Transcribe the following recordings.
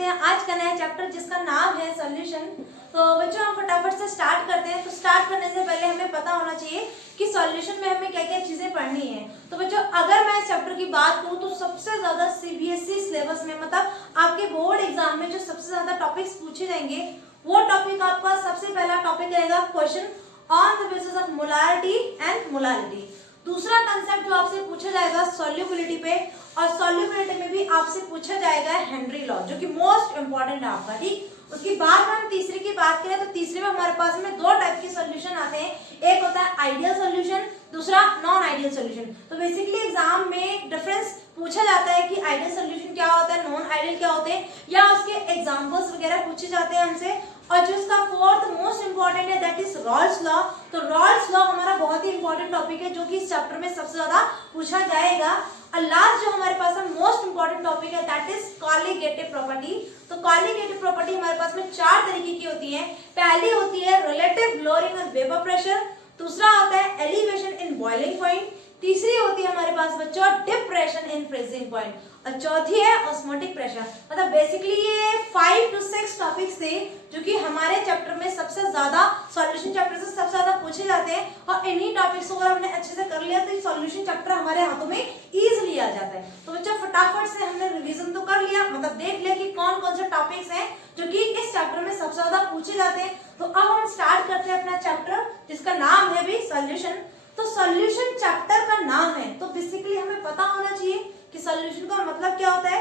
करते हैं आज का नया चैप्टर जिसका नाम है सॉल्यूशन। तो बच्चों हम फटाफट से स्टार्ट करते हैं। तो स्टार्ट करने से पहले हमें पता होना चाहिए कि सॉल्यूशन में हमें क्या क्या चीजें पढ़नी है। तो बच्चों अगर मैं इस चैप्टर की बात करूं तो सबसे ज्यादा सीबीएसई सिलेबस में मतलब आपके बोर्ड एग्जाम में जो सबसे ज्यादा टॉपिक्स पूछे जाएंगे वो टॉपिक आपका सबसे पहला टॉपिक रहेगा question on the basis of molarity and molality. दूसरा कंसेप्ट जो आपसे पूछा जाएगा सॉल्युबिलिटी पे, और सॉल्युबिलिटी में भी आपसे पूछा जाएगा हेनरी लॉ जो कि मोस्ट इंपॉर्टेंट है आपका। ठीक, उसके बाद हम तीसरे की बात करें तो तीसरे में हमारे पास में दो टाइप के सॉल्यूशन आते हैं, एक होता है आइडियल सॉल्यूशन, दूसरा नॉन आइडियल सॉल्यूशन। तो बेसिकली एग्जाम में डिफरेंस पूछा जाता है कि आइडियल सॉल्यूशन क्या होता है, नॉन आइडियल क्या होते हैं, या उसके एग्जांपल्स वगैरह पूछे जाते हैं हमसे। और जो इसका फोर्थ मोस्ट इंपॉर्टेंट है दैट इज रॉल्स लॉ। तो रॉल्स लॉ हमारा बहुत ही इंपॉर्टेंट टॉपिक है जो कि इस चैप्टर में सबसे ज्यादा पूछा जाएगा। और लास्ट जो हमारे पास मोस्ट इंपॉर्टेंट टॉपिक है दैट इज कॉलीगेटिव प्रॉपर्टी। तो कॉलीगेटिव प्रॉपर्टी हमारे पास में चार तरीके की होती है। पहली होती है relative lowering of vapour pressure, दूसरा होता है एलिवेशन इन बॉइलिंग पॉइंट, तीसरी होती है हमारे पास बच्चों डिप्रेशन इन फ्रीजिंग पॉइंट, और चौथी है ऑस्मोटिक प्रेशर। मतलब बेसिकली ये 5 to 6 टॉपिक्स थे जो कि हमारे चैप्टर में सबसे ज्यादा सॉल्यूशन चैप्टर से सबसे ज्यादा पूछे जाते हैं। और इन्हीं टॉपिक्स को अगर हमने अच्छे से कर लिया तो ये सॉल्यूशन चैप्टर हमारे हाथों में इजीली आ जाता है। तो बच्चों फटाफट से हमने रिवीजन तो कर लिया, मतलब देख लिया कि कौन कौन से टॉपिक्स हैं जो कि इस चैप्टर में सबसे ज्यादा पूछे जाते हैं। तो अब हम स्टार्ट करते हैं अपना चैप्टर जिसका नाम है भी सॉल्यूशन। तो सॉल्यूशन चैप्टर का नाम है तो बेसिकली हमें पता होना चाहिए कि सॉल्यूशन का मतलब क्या होता है।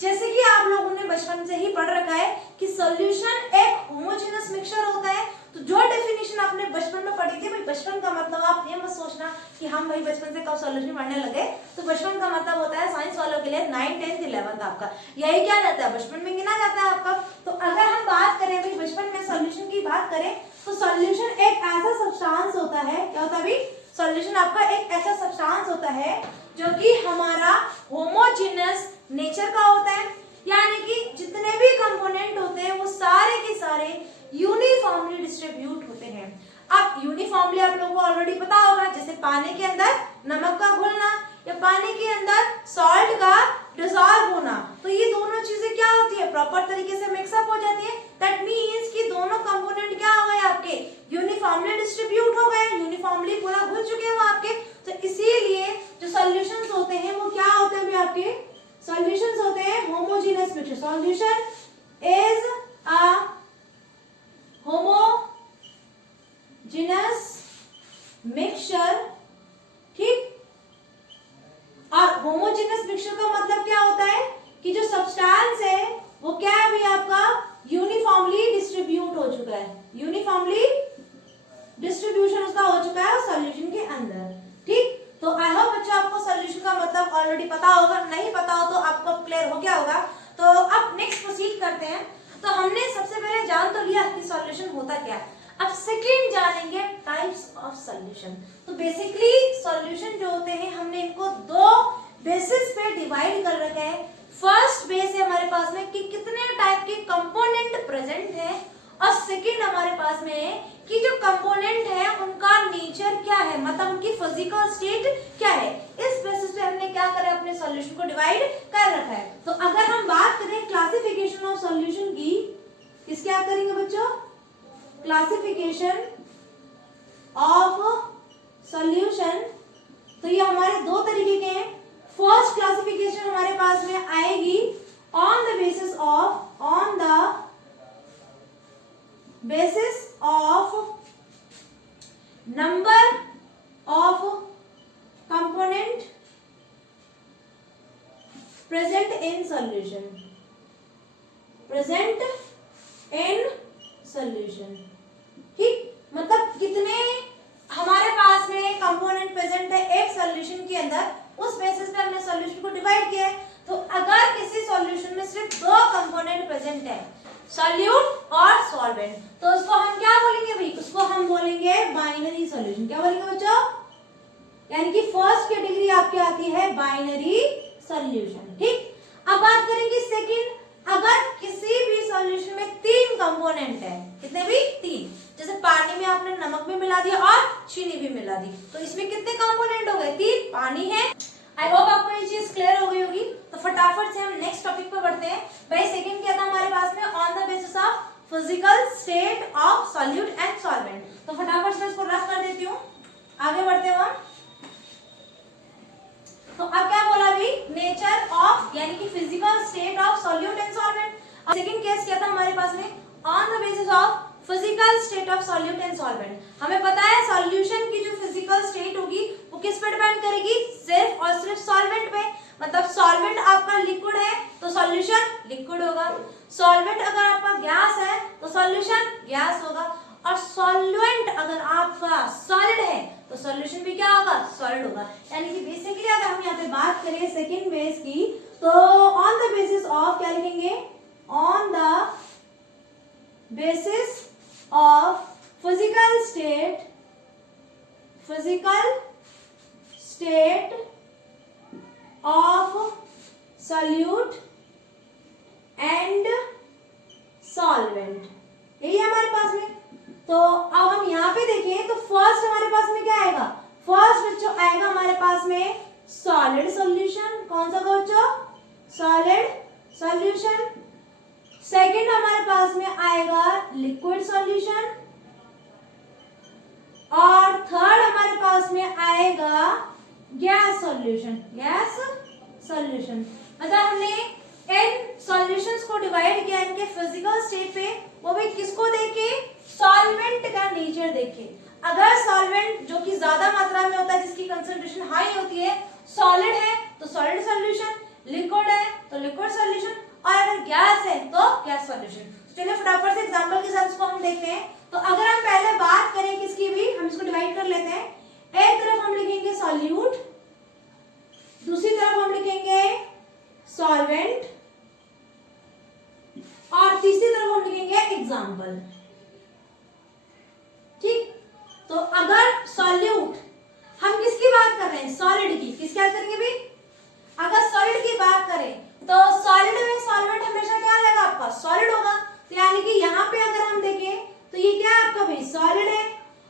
जैसे कि आप लोगों ने बचपन से ही पढ़ रखा है कि सॉल्यूशन एक होमोजेनस मिक्सचर होता है। तो जो डेफिनेशन आपने बचपन में पढ़ी थी, भाई बचपन का मतलब आप ये मत सोचना कि हम भाई बचपन से कब सॉल्यूशन पढ़ने लगे। तो बचपन का मतलब होता है साइंस वालों के लिए 9th 10th 11th आपका यही क्या रहता है, बचपन में गिना जाता है आपका। तो अगर हम बात करें भाई बचपन में सॉल्यूशन की बात करें तो सॉल्यूशन एक ऐसा सब्सटेंस होता है, क्या होता है भाई, सॉल्यूशन आपका एक ऐसा सब्सटेंस होता है जो कि हमारा होमोजेनस नेचर का होता है, यानी कि जितने भी कंपोनेंट होते हैं वो सारे के सारे यूनिफॉर्मली डिस्ट्रीब्यूट होते हैं। अब यूनिफॉर्मली आप लोगों को ऑलरेडी पता होगा, जैसे पानी के अंदर नमक का घुलना या पानी के अंदर सॉल्ट का डिसॉल्व होना, तो ये दोनों चीजें क्या होती है, प्रॉपर तरीके से मिक्सअप हो जाती है। दैट मींस कि दोनों कंपोनेंट क्या हो गए आपके, यूनिफॉर्मली डिस्ट्रीब्यूट हो गए, यूनिफॉर्मली पूरा घुल चुके हैं वो आपके। तो इसीलिए जो सॉल्यूशंस होते हैं वो क्या होते हैं भी आपके, सॉल्यूशंस होते हैं homogeneous mixture. Solution is a homogeneous mixture. ठीक, और होमोजेनस मिक्सचर का मतलब क्या होता है कि जो सब्सटेंस है वो क्या है भी आपका यूनिफॉर्मली डिस्ट्रीब्यूट हो चुका है, यूनिफॉर्मली डिस्ट्रीब्यूशन उसका हो चुका है सॉल्यूशन के अंदर। ठीक, तो आई होप बच्चों आपको सॉल्यूशन का मतलब ऑलरेडी पता होगा, नहीं पता हो तो आपको क्लियर हो गया होगा। तो अब नेक्स्ट प्रोसीड करते हैं। तो हमने सबसे पहले जान तो लिया कि सॉल्यूशन होता क्या है, अब सेकंड जानेंगे टाइप्स ऑफ सॉल्यूशन। तो बेसिकली सॉल्यूशन जो होते हैं हमने इनको दो बेसिस पे डिवाइड कर रखा है। फर्स्ट बेस है हमारे पास में कि कितने टाइप के कंपोनेंट प्रेजेंट है, और सेकंड हमारे पास में है कि जो कंपोनेंट है उनका नेचर क्या है, मतलब उनकी फिजिकल स्टेट क्या है। इस बेसिस पे हमने क्या करा, अपने सॉल्यूशन को डिवाइड कर रखा है। तो अगर हम बात करें क्लासिफिकेशन ऑफ सॉल्यूशन की, किस क्या करेंगे बच्चों, क्लासिफिकेशन ऑफ सॉल्यूशन। तो ये हमारे दो तरीके के हैं। फर्स्ट क्लासिफिकेशन हमारे पास में आएगी on the basis of number of component present in solution, present in solution. ठीक, मतलब कितने हमारे पास में कंपोनेंट प्रेजेंट है एक सॉल्यूशन के अंदर, उस बेसिस पे हमने सॉल्यूशन को डिवाइड किया है। तो अगर किसी सॉल्यूशन में सिर्फ दो कंपोनेंट प्रेजेंट है, सॉल्यूट और सॉल्वेंट, तो उसको हम क्या बोलेंगे भाई, उसको हम बोलेंगे बाइनरी सॉल्यूशन। क्या बोलेंगे बच्चों, यानी कि फर्स्ट कैटेगरी आपकी आती है बाइनरी सॉल्यूशन। ठीक, अब बात करेंगे सेकंड, अगर किसी भी सॉल्यूशन में तीन कंपोनेंट है, कितने भी, तीन, जैसे पानी में आपने नमक भी मिला दिया और चीनी भी मिला दी, तो इसमें कितने कंपोनेंट हो गए, तीन, पानी है। आई होप आपको ये चीज क्लियर हो गई होगी। तो फटाफट से हम नेक्स्ट टॉपिक पे बढ़ते हैं। भाई सेकंड क्या था हमारे physical state of solute and solvent. तो फटाफट से इसको रफ कर देती हूँ, आगे बढ़ते हैं हम। तो अब क्या बोला अभी, नेचर ऑफ यानी कि physical state of solute and solvent. अब सेकंड केस क्या था हमारे पास में, on the basis of physical state of solute and solvent. हमें पता है सॉल्यूशन की जो फिजिकल स्टेट होगी वो किस पे डिपेंड करेगी, सिर्फ और सिर्फ सॉल्वेंट पे। मतलब सॉल्वेंट आपका लिक्विड है तो सॉल्यूशन लिक्विड होगा, सॉल्वेंट अगर आपका गैस है तो सॉल्यूशन गैस होगा, और सॉल्वेंट अगर आपका सॉलिड है तो सॉल्यूशन भी क्या होगा, सॉलिड होगा। यानी कि बेसिकली अगर हम यहाँ पे बात करें सेकेंड बेस की, तो ऑन द बेसिस ऑफ क्या लिखेंगे, on the basis of physical state of solute and solvent, यही है हमारे पास में। तो अब हम यहाँ पे देखें तो फर्स्ट हमारे पास में क्या आएगा, फर्स्ट जो आएगा हमारे पास में सॉलिड सॉल्यूशन, कौन सा बच्चों, सॉलिड सॉल्यूशन। सेकंड हमारे पास में आएगा लिक्विड सॉल्यूशन, और थर्ड हमारे पास में आएगा गैस सॉल्यूशन, गैस सॉल्यूशन। मतलब हमने इन सॉल्यूशंस को डिवाइड किया इनके फिजिकल स्टेट पे, वो भी किसको देखे, सॉल्वेंट का नेचर देखे। अगर सॉल्वेंट जो कि ज्यादा मात्रा में होता है, जिसकी कंसंट्रेशन हाई होती है, सॉलिड है तो सॉलिड सॉल्यूशन, लिक्विड है तो लिक्विड सॉल्यूशन, और अगर गैस है तो गैस सॉल्यूशन। चलिए फटाफट से एग्जांपल के साथ इसको हम देखते हैं। तो अगर हम पहले बात करें किसकी भी, हम इसको डिवाइड कर लेते हैं। एक तरफ हम लिखेंगे सॉल्यूट, दूसरी तरफ हम लिखेंगे सॉल्वेंट, और तीसरी तरफ हम लिखेंगे एग्जाम्पल। ठीक, तो अगर सॉल्यूट, हम किसकी बात कर रहे हैं, सॉलिड की, किसकी बात करेंगे भी, अगर सॉलिड की बात करें तो सॉलिड में सॉल्वेंट हमेशा क्या आएगा आपका, सॉलिड होगा। तो यानी कि यहाँ पे अगर हम देखें तो ये क्या है आपका भाई, सॉलिड है।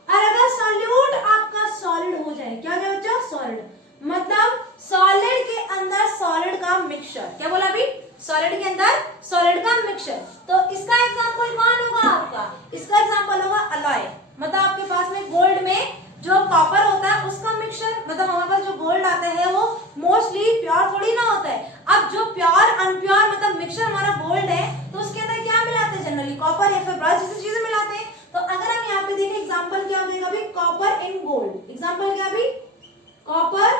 और अगर सॉल्यूट आपका सॉलिड हो जाए, क्या हो जाए बच्चों, सॉलिड, मतलब सॉलिड के अंदर सॉलिड का मिक्सचर। क्या बोला अभी, सॉलिड के अंदर सॉलिड का मिक्सचर। तो इसका एग्जांपल कौन होगा आपका, इसका एग्जांपल होगा अलॉय। मतलब आपके पास में गोल्ड में जो कॉपर होता है उसका मिक्सचर, मतलब हमारे पास जो गोल्ड आता है वो मोस्टली प्योर थोड़ी ना होता है। अब जो प्योर अनप्योर मतलब मिक्सचर हमारा गोल्ड है तो उसके अंदर क्या मिलाते हैं, जनरली कॉपर या फिर ब्रश जैसी चीजें मिलाते हैं। तो अगर हम यहाँ पे देखें एग्जांपल क्या हो जाएगा अभी, कॉपर इन गोल्ड। एग्जांपल क्या अभी, कॉपर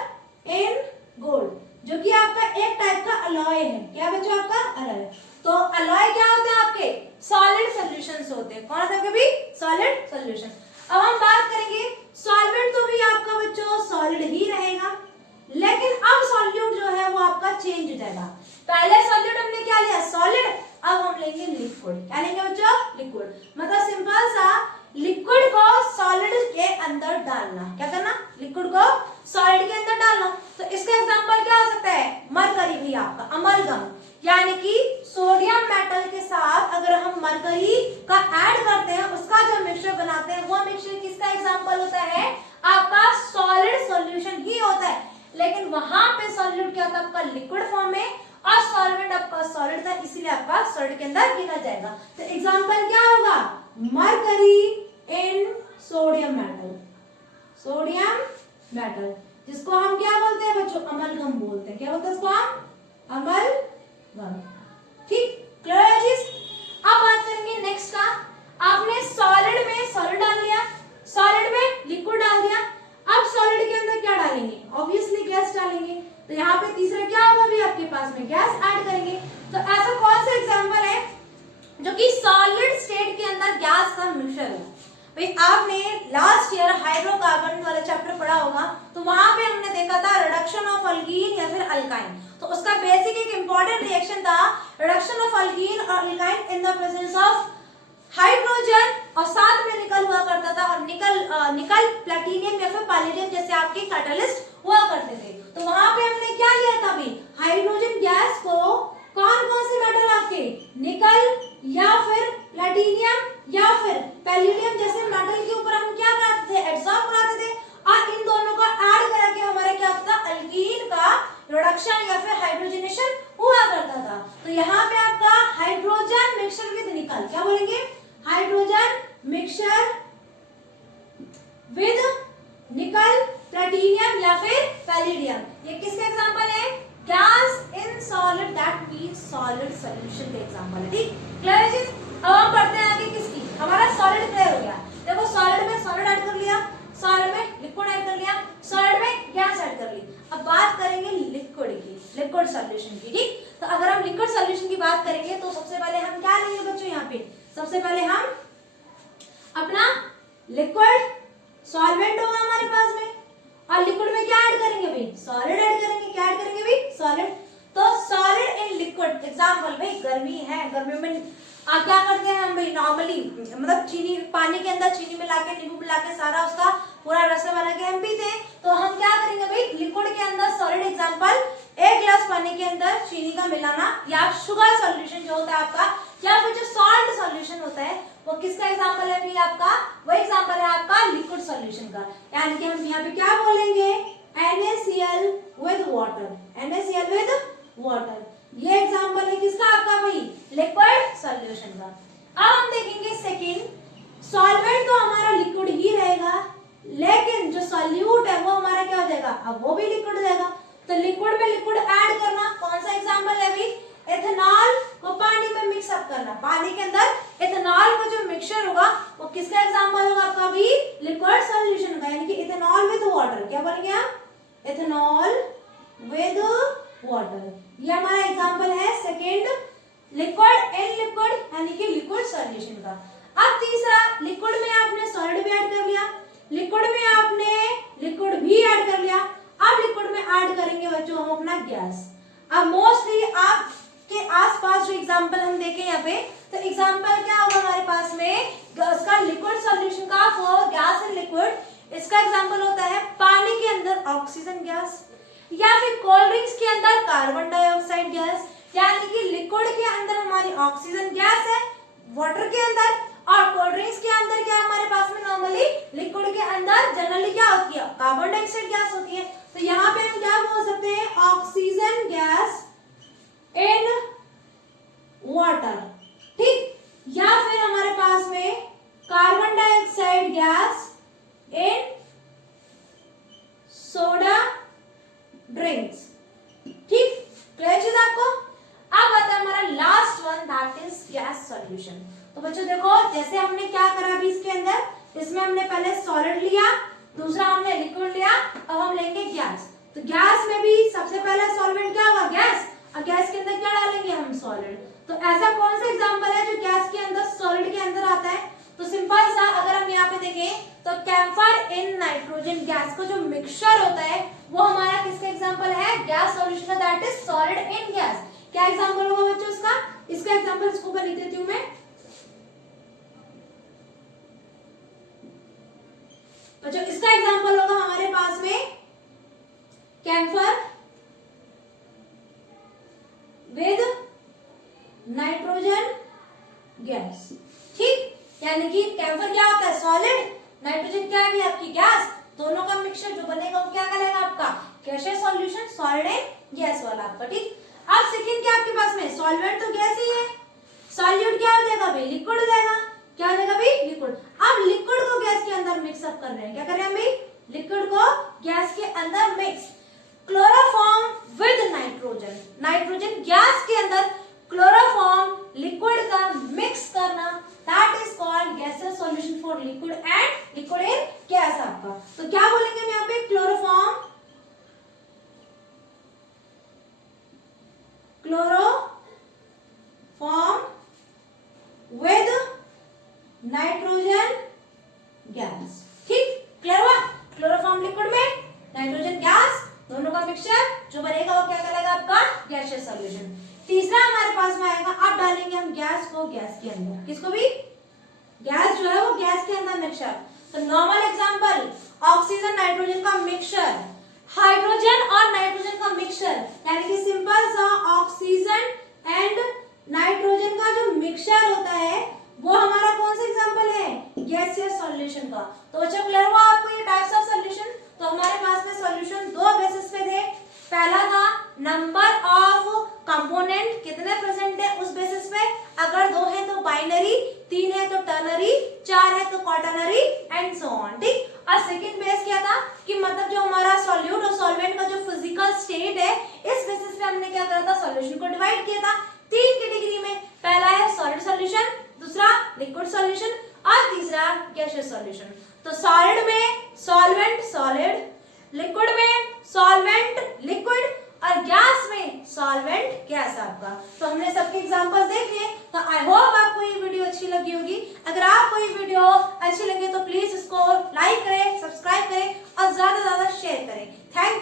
इन गोल्ड, जो कि आपका एक टाइप का अलॉय है। क्या बच्चों, आपका अलॉय। तो अलॉय क्या होते हैं आपके, सॉलिड सॉल्यूशंस होते हैं। कौन होते हैं कभी, सॉलिड सॉल्यूशन। अब हम बात करेंगे सॉल्वेंट, तो भी आपका बच्चों सॉलिड ही रहेगा, लेकिन अब सॉल्यूट जो है वो आपका चेंज हो जाएगा। पहले सॉल्यूट हमने क्या लिया, सॉलिड, अब हम लेंगे लिक्विड। क्या लेंगे बच्चों, लिक्विड। मतलब सिंपल सा, लिक्विड को सॉलिड के अंदर डालना। क्या करना, लिक्विड को सॉलिड के अंदर डालना। तो इसका एग्जांपल क्या हो सकता है, मरकरी भी आपका अमलगम, यानी कि सोडियम मेटल के साथ अगर हम मरकरी का ऐड करते हैं, उसका जो मिक्सचर बनाते हैं, वो मिक्सचर किसका एग्जांपल होता है, आपका सॉलिड सॉल्यूशन ही होता है। लेकिन वहां पे सॉल्यूट क्या होता है आपका, लिक्विड फॉर्म में, और सॉल्वेंट आपका सॉलिड था, इसीलिए आपका सॉलिड के अंदर लिखा जाएगा। तो एग्जांपल क्या होगा, मरकरी इन सोडियम मेटल, सोडियम मेटल, जिसको हम क्या बोलते हैं बच्चों, अमलगम बोलते हैं। क्या बोलते हैं इसको हम, अमलगम। ठीक, क्लियर है चीज। अब बात करेंगे नेक्स्ट का। आपने सॉलिड में सॉलिड डाल लिया, सॉलिड में लिक्विड डाल दिया, अब सॉलिड के अंदर क्या डालेंगे, ऑब्वियसली गैस डालेंगे। तो यहाँ पे तीसरा क्या होगा भी आपके पास में, गैस ऐड करेंगे। तो ऐसा कौन सा एग्जांपल है जो कि सॉलिड स्टेट के अंदर गैस का मिक्सचर है। भाई आपने लास्ट ईयर हाइड्रोकार्बन वाला चैप्टर पढ़ा होगा, तो वहां पे हमने देखा था रिडक्शन ऑफ अल्कीन या फिर अल्काइन। तो उसका बेसिक एक इंपॉर्टेंट रिएक्शन था रिडक्शन ऑफ अल्कीन और alkyne in the presence of hydrogen, और साथ में निकल हुआ करता था, और निकल प्लेटिनियम या फिर पैलेडियम जैसे आपके कैटलिस्ट हुआ करते थे। तो वहां पे हमने क्या लिया था भाई, हाइड्रोजन गैस को कौन कौन से मेटल आपके, निकल या फिर प्लेटिनियम या फिर पैलेडियम जैसे मेटल के ऊपर हम क्या करते थे, एब्सॉर्ब कराते थे, और इन दोनों को ऐड करके हमारा क्या होता था, अल्कीन का रिडक्शन या फिर हाइड्रोजनेशन हुआ करता था। तो यहाँ पे आपका हाइड्रोजन मिक्सचर विद निकल, क्या बोलेंगे, हाइड्रोजन मिक्सचर विद निकल, प्लेटिनियम या फिर पैलिडियम। ये किसका एग्जांपल है? Gas in solid, that means solid solution का एग्जांपल है। ठीक, क्लियर है चीज। अब हम पढ़ते हैं आगे किसकी, हमारा सॉलिड क्लियर हो गया। देखो सॉलिड में सॉलिड ऐड कर लिया, सॉलिड में लिक्विड ऐड कर लिया, सॉलिड में गैस ऐड कर ली। अब बात करेंगे लिक्विड की, लिक्विड सॉल्यूशन की। ठीक, तो अगर हम लिक्विड सॉल्यूशन की बात करेंगे तो सबसे पहले हम क्या लेंगे बच्चों, यहाँ पे सबसे पहले हम अपना लिक्विड सॉल्वेंट होगा हमारे पास में, और लिक्विड में क्या ऐड करेंगे भाई, सॉलिड ऐड करेंगे। क्या ऐड करेंगे भाई, सॉलिड। तो सॉलिड इन लिक्विड एग्जांपल, भाई गर्मी है, गर्मी में क्या करते हैं हम भाई, नॉर्मली मतलब चीनी, पानी के अंदर चीनी मिला के, नींबू मिला के सारा उसका पूरा रस बना के हम पीते हैं। तो हम क्या करेंगे भाई, लिक्विड के अंदर सॉलिड एग्जांपल, एक गिलास पानी के अंदर चीनी का मिलाना, या शुगर सॉल्यूशन जो होता है आपका, या फिर जो सॉल्ट सॉल्यूशन होता है वो किसका एग्जांपल है भी आपका, वो एग्जांपल है आपका लिक्विड सॉल्यूशन का। यानी कि हम यहाँ पे क्या बोलेंगे, NaCl with water, NaCl with water. ये एग्जांपल है किसका, आपका भाई लिक्विड सॉल्यूशन का। अब हम देखेंगे सेकंड, सॉल्वेंट तो हमारा लिक्विड ही रहेगा, लेकिन जो सॉल्यूट है वो हमारा क्या हो जाएगा, अब वो भी लिक्विड हो जाएगा। तो लिक्विड में लिक्विड ऐड करना, कौन सा एग्जांपल है भाई, एथेनॉल को पानी में मिक्स अप करना। पानी के अंदर एथेनॉल का जो मिक्सचर होगा वो किसका एग्जांपल होगा, आपका भी लिक्विड सॉल्यूशन का। यानी कि इथेनॉल विद वाटर, क्या बन गया, इथेनॉल विद वाटर। ये हमारा एग्जांपल है सेकंड, लिक्विड इन लिक्विड, यानी कि लिक्विड सॉल्यूशन का। अब तीसरा, लिक्विड में आपने सॉलिड भी ऐड कर लिया, लिक्विड में आपने लिक्विड भी ऐड कर लिया। अब लिक्विड में ऐड करेंगे बच्चों हम अपना गैस। अब मोस्टली आपके आसपास जो एग्जांपल हम देखें यहाँ पे, तो एग्जांपल क्या होगा हमारे पास में, उसका लिक्विड सॉल्यूशन का फॉर गैस इन लिक्विड, इसका एग्जांपल होता है पानी के अंदर ऑक्सीजन गैस, या फिर कोल्ड ड्रिंक्स के अंदर कार्बन डाइऑक्साइड गैस। यानी कि लिक्विड के अंदर हमारी ऑक्सीजन गैस है, वाटर के अंदर, और कोल्ड ड्रिंक्स के अंदर क्या हमारे पास में, नॉर्मली लिक्विड के अंदर जनरली क्या होती है, कार्बन डाइऑक्साइड गैस होती है। तो यहाँ पे हम क्या बोल सकते हैं, ऑक्सीजन गैस इन वाटर। ठीक, या फिर हमारे पास में carbon dioxide gas in soda drinks. ठीक, क्लियर चीज आपको। अब आता है हमारा last one, that is gas solution. तो बच्चों देखो, जैसे हमने क्या करा अभी इसके अंदर, इसमें हमने पहले सॉलिड लिया, दूसरा हमने लिक्विड लिया, अब हम लेंगे गैस। तो गैस में भी सबसे पहला सॉल्वेंट क्या होगा, गैस, और गैस के अंदर क्या डालेंगे हम, सॉलिड। तो ऐसा कौन सा एग्जांपल है जो गैस के अंदर सॉलिड के अंदर आता है, तो सिंपल सा अगर हम यहाँ पे देखें तो कैम्फर इन नाइट्रोजन गैस को जो मिक्सचर होता है वो हमारा किसका एग्जांपल है, गैस सॉल्यूशन का, that is solid in gas. क्या एग्जांपल होगा बच्चों उसका, इसका एग्जांपल इसको ऊपर लिख देती हूँ मैं। बच्चों इसका एग्जांपल होगा हमारे पास में कैम्फर विद नाइट्रोजन गैस। ठीक, यानी कि कैम्फर क्या होता है, सॉलिड, नाइट्रोजन क्या है आपकी गैस, दोनों का मिक्सचर जो बनेगा वो क्या कहलाएगा आपका, gaseous solution, solid and gas वाला आपका। ठीक, अब सेकंड क्या आपके पास में, सॉल्वेंट तो गैस ही है, सॉल्यूट क्या हो जाएगा भाई, लिक्विड हो जाएगा। क्या हो जाएगा भाई, लिक्विड। अब लिक्विड को गैस के अंदर मिक्स अप कर रहे हैं, क्या कर रहे हैं भाई, लिक्विड को गैस के अंदर mix. Chloroform with nitrogen, nitrogen gas के अंदर क्लोरोफॉर्म लिक्विड का मिक्स करना, that is called gaseous solution for liquid and liquid in gas आपका। तो क्या बोलेंगे हम यहाँ पे, chloroform, chloroform with nitrogen gas. ठीक, क्लियर हुआ, क्लोरोफॉर्म लिक्विड में, नाइट्रोजन गैस, दोनों का मिक्सचर जो बनेगा वो क्या कहलाएगा आपका, गैसियस सॉल्यूशन। तीसरा हमारे पास में आएगा, अब डालेंगे हम गैस को गैस के अंदर, किसको भी, गैस जो है वो गैस के अंदर मिक्सचर। तो नॉर्मल एग्जांपल, ऑक्सीजन नाइट्रोजन का मिक्सचर, हाइड्रोजन और नाइट्रोजन का मिक्सचर, यानी कि सिंपल सा ऑक्सीजन एंड नाइट्रोजन का जो मिक्सचर होता है वो हमारा कौन सा एग्जांपल है, गैसियस सॉल्यूशन का। तो बच्चों क्लियर हुआ आपको ये टाइप्स ऑफ सॉल्यूशन। तो हमारे पास में सॉल्यूशन दो बेसिस पे थे, पहला था नंबर ऑफ कंपोनेंट कितने प्रेजेंट है उस बेसिस पे, अगर दो है तो बाइनरी, तीन है तो टर्नरी, 4 है तो क्वाटरनरी एंड सो ऑन। ठीक। और सेकंड बेस क्या था कि मतलब जो हमारा सॉल्यूट और सॉल्वेंट का जो फिजिकल स्टेट है, इस बेसिस पे हमने क्या करा था, सॉल्यूशन को डिवाइड किया था 3 कैटेगरी में। पहला है सॉलिड सॉल्यूशन, दूसरा लिक्विड सॉल्यूशन और तीसरा गैसियस सॉल्यूशन। तो सॉलिड में सॉल्वेंट सॉलिड, लिक्विड में सॉल्वेंट लिक्विड और गैस में सॉल्वेंट गैस आपका। तो हमने सबके एग्जांपल्स देख लिए। तो आई होप आपको ये वीडियो अच्छी लगी होगी। अगर आपको ये वीडियो अच्छी लगे तो प्लीज इसको लाइक करें, सब्सक्राइब करें और ज्यादा से ज्यादा शेयर करें। Thank you.